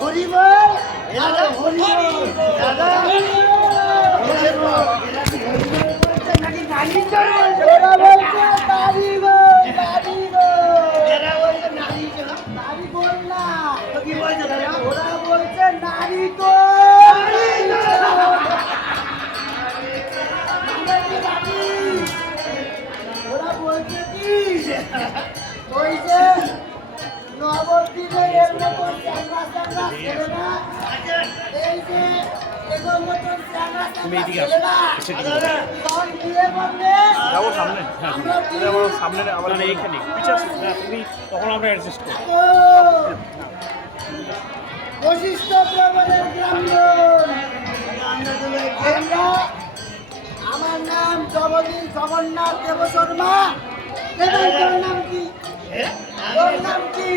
হরিবল দাদা হরিবল দাদা নাকি গাড়ি চলে ওরা বলছে গাড়ি গো গাড়ি গো এরা বলছে নারী চলো নারী বল না তো কি বলছে দাদা ওরা বলছে নারী তো ওরা বলছে কি ওই যে নবদ্বীপে এর মতন চ্যাংড়া চ্যাংড়া ছেলে না এই যে এগোর মতন চ্যাংড়া চ্যাংড়া ছেলে না তখন বিয়ে করলে যাবো সামনে সামনে আবার এইখানে পিছিয়ে আসিস না তুমি তখন আমরা অ্যাডজাস্ট করবো বশিষ্ঠ প্রবলের গ্রামীণ আমরা আমার নাম জগন্নাথ দেব শর্মা তোর নাম কি তোর নাম কি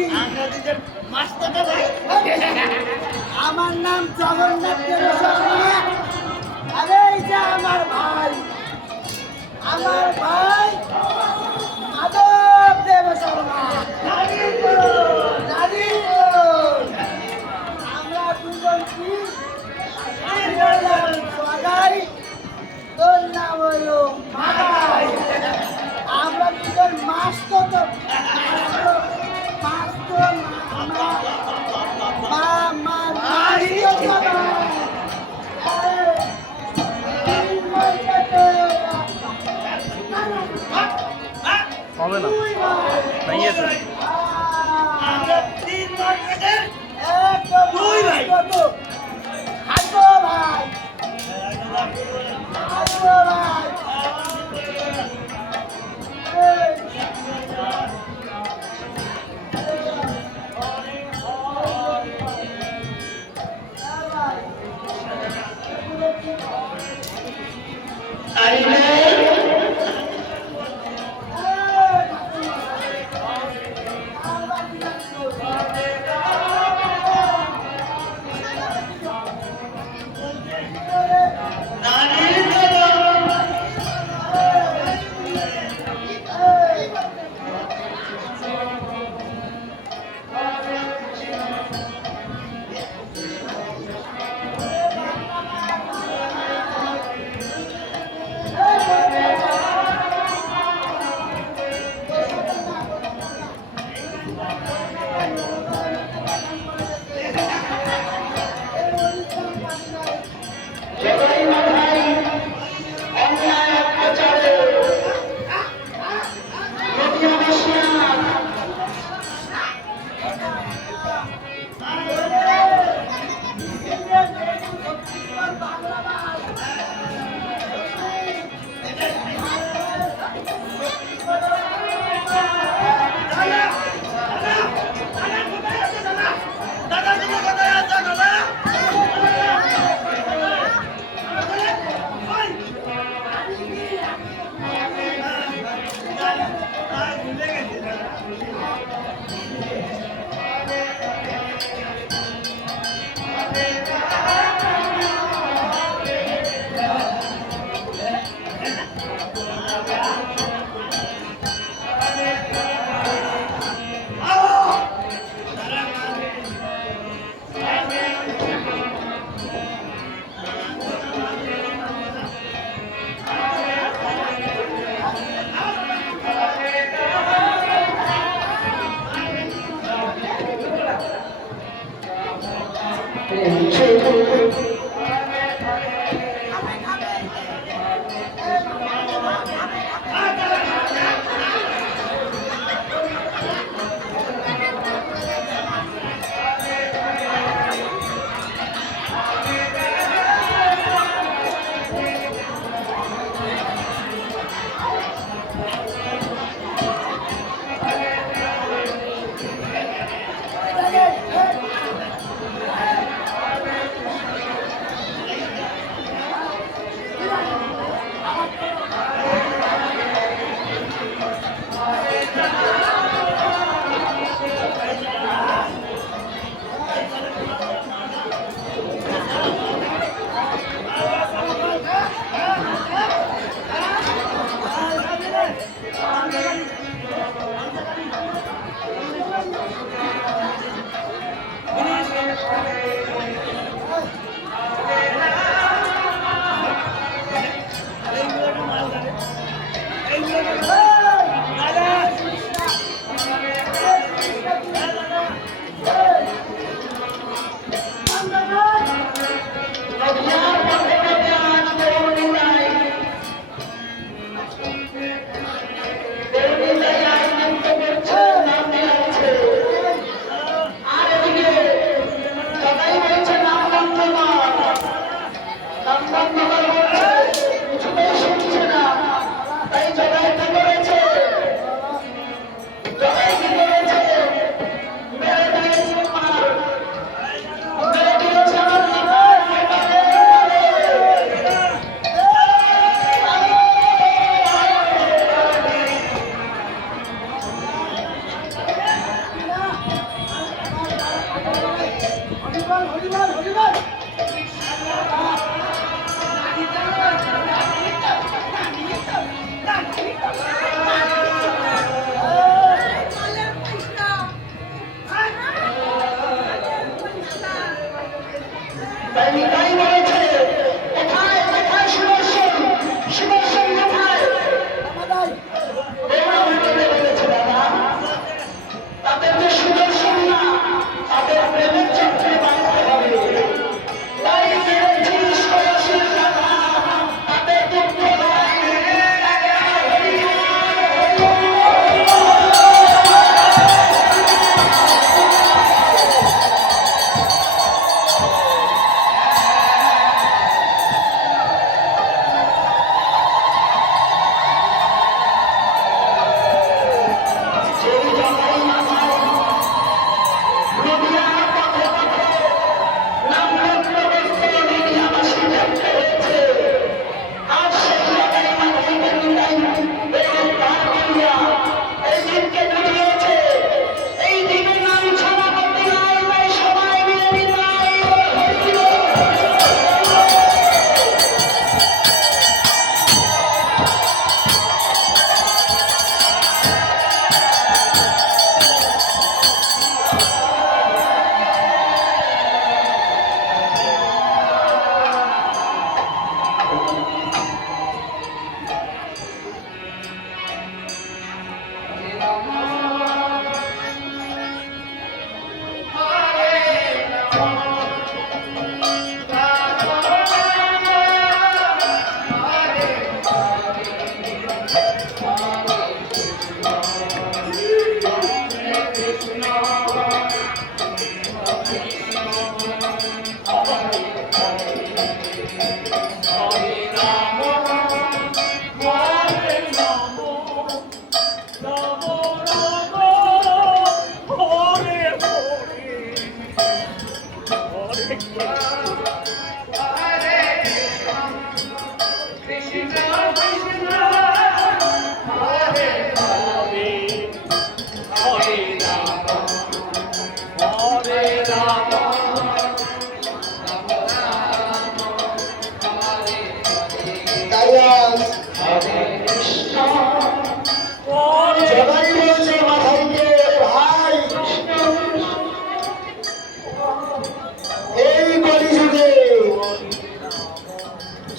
আমার নাম জগন্নাথ দেব শর্মা আরে এই যে আমার ভাই মাধব দেব শর্মা আমরা দুজন কি সদাই তোর নাম হলো মাদাই আমরা দুজন মাস্তো তো হবে না ভেঙে গেছে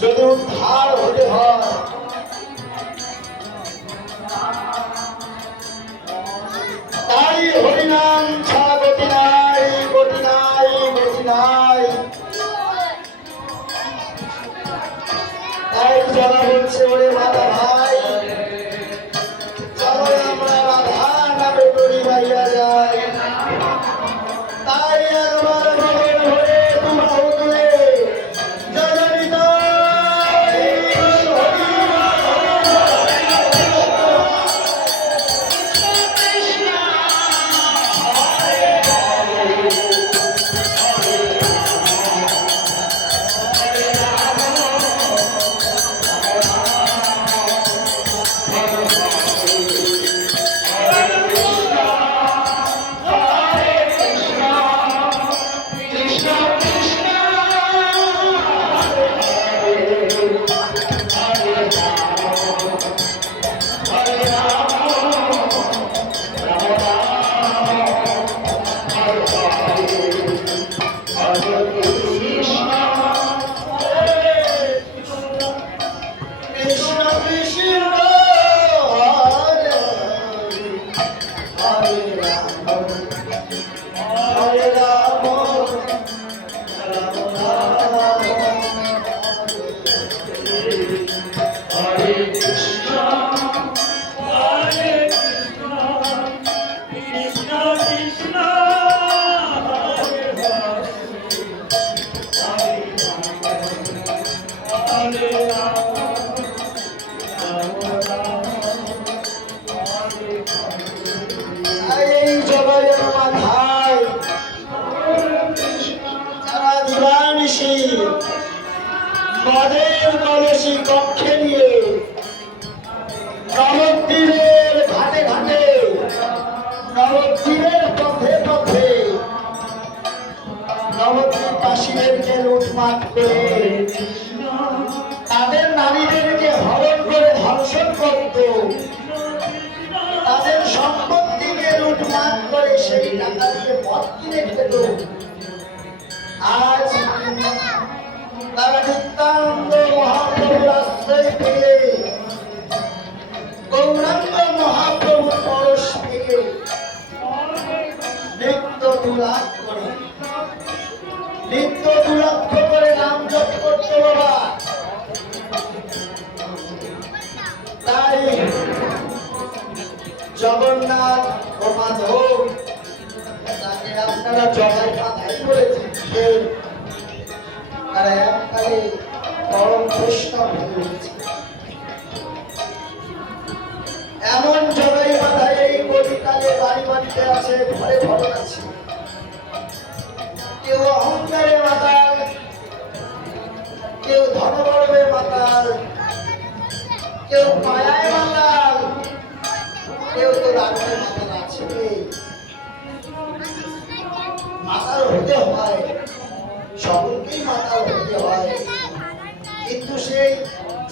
যদি উদ্ধার হতে হয় তাই হরিনাম ছাড়া গতি নাই, গতি নাই, গতি নাই। তাই যারা বলছে ওরে মাতা ভাই চলো আমরা রাধা নামে দড়ি বাইয়া যাই। তাই একবার মনের ভরে তোমার তুলে এই জবাইয়ের মাথায় যারা দিবানিশি মদের কলসি কক্ষে নিয়ে নবদ্বীপের ঘাটে ঘাটে নবদ্বীপের পথে পথে নবদ্বীপবাসীদেরকে লুটমাট করে তাদের নারীদেরকে হরণ করে ধর্ষণ করত, তাদের সম্পত্তিকে লুটমাট করে সেই টাকা দিয়ে মদ কিনে খেত। আজ তারা নিত্যানন্দ মহাপ্রভুর আশ্রয় পেয়ে গৌরাঙ্গ মহাপ্রভুর পরশ পেয়ে নিত্য দুলাপ করে নিত্য দুলক্ষ করে নাম জপ করতে বাবা। তাই জগন্নাথ ও মাধব তাকে আপনারা জগাই মাথায় বলেছেন, তারা এককালে পরম বৈষ্ণব হয়ে উঠেছে। এমন জগাই মাথায় এই কলিকালে বাড়ি বাড়িতে আছে, ঘরে ঘরে আছে। কেউ অহংকারে মাতাল, কেউ ধনগর্বে মাতাল, কেউ মায়ায় মাতাল, কেউ তো রাগের মাতাল আছে। মাতাল হতে হয়, সকলকেই মাতাল হতে হয়, কিন্তু সেই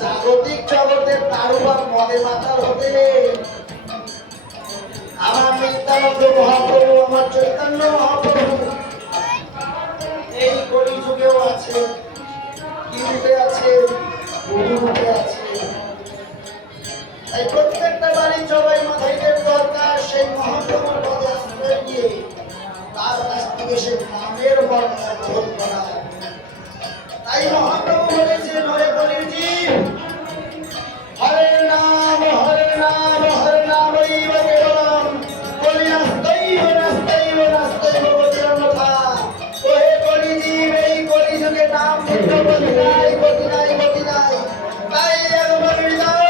জাগতিক জগতের কারোবার মনে মাতাল হতে নেই। আমার নিত্যানন্দ মহাপ্রভু, আমার চৈতন্য মহাপ্রভু এই কলিযুগেও আছে, কি রূপে আছে, বহু রূপে আছে। তাই প্রত্যেকটা বাড়ি জবাই মাথাইদের দরকার সেই মহাপ্রভুর পদে আশ্রয় নিয়ে তার কাছ থেকে সে নামের বর্ণনা গ্রহণ করা। তাই মহাপ্রভু বলেছেন, হরে কলির জীব, হরে নাম হরে নাম হরে নাম কেবলম কলি নাস্তাইব নাস্তাইব নাস্তাইব গতিরন্যথা। ওহে কলি জীব, এই কলি যুগে নাম ভিন্ন গতি নাই, গতি নাই, গতি নাই। তাই একবার হৃদয়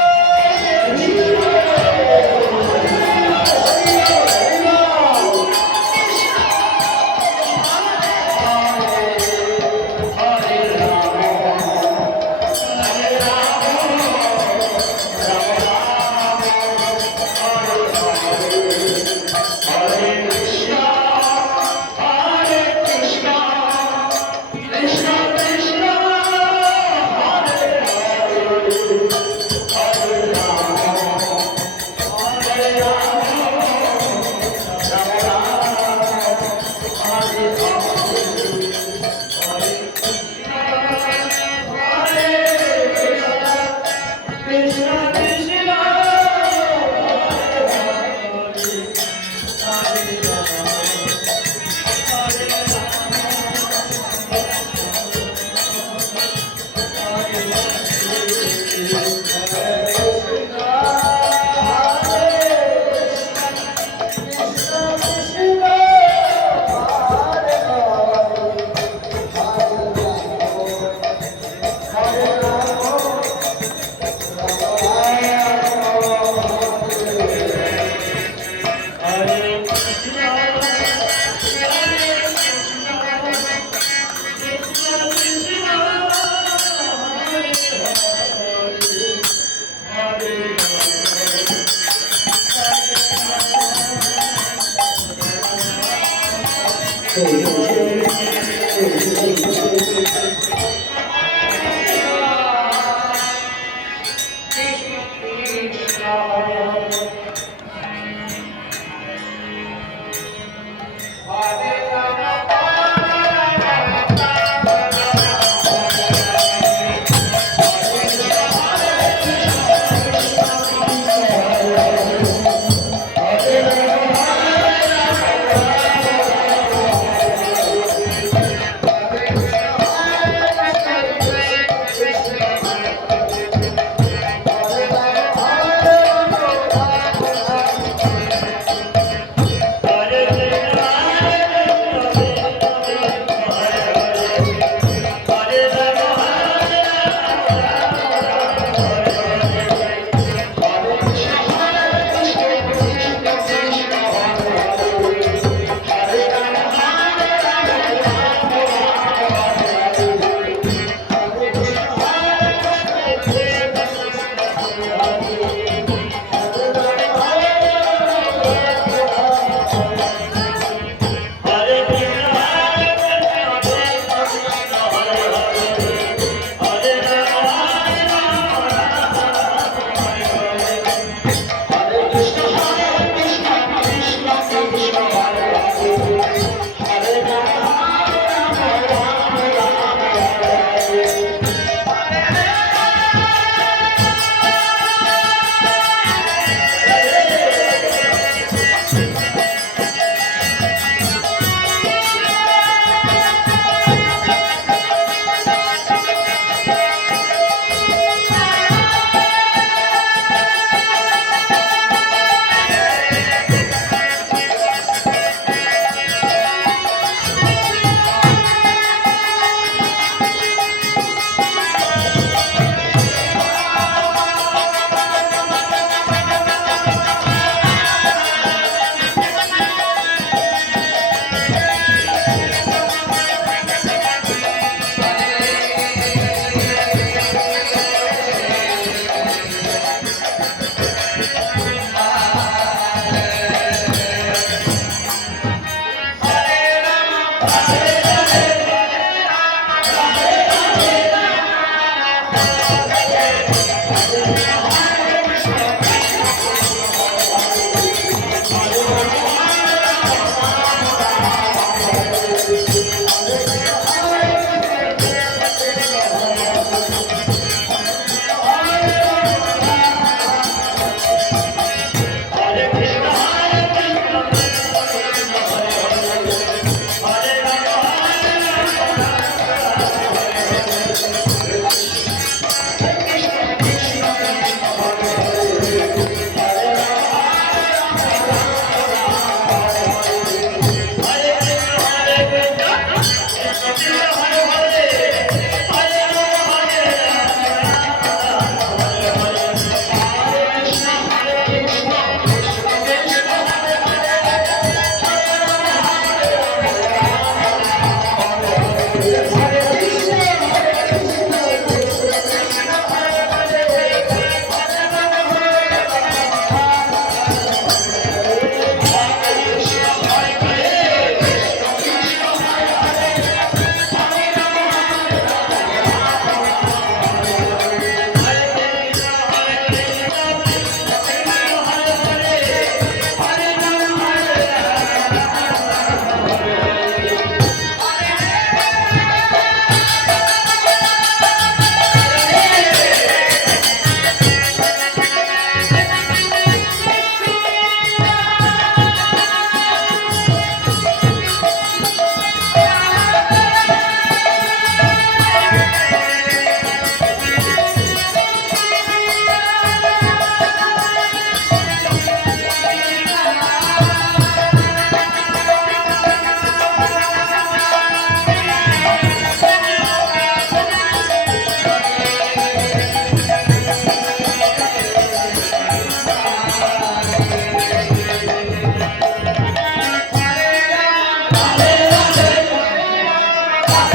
হ্যাঁ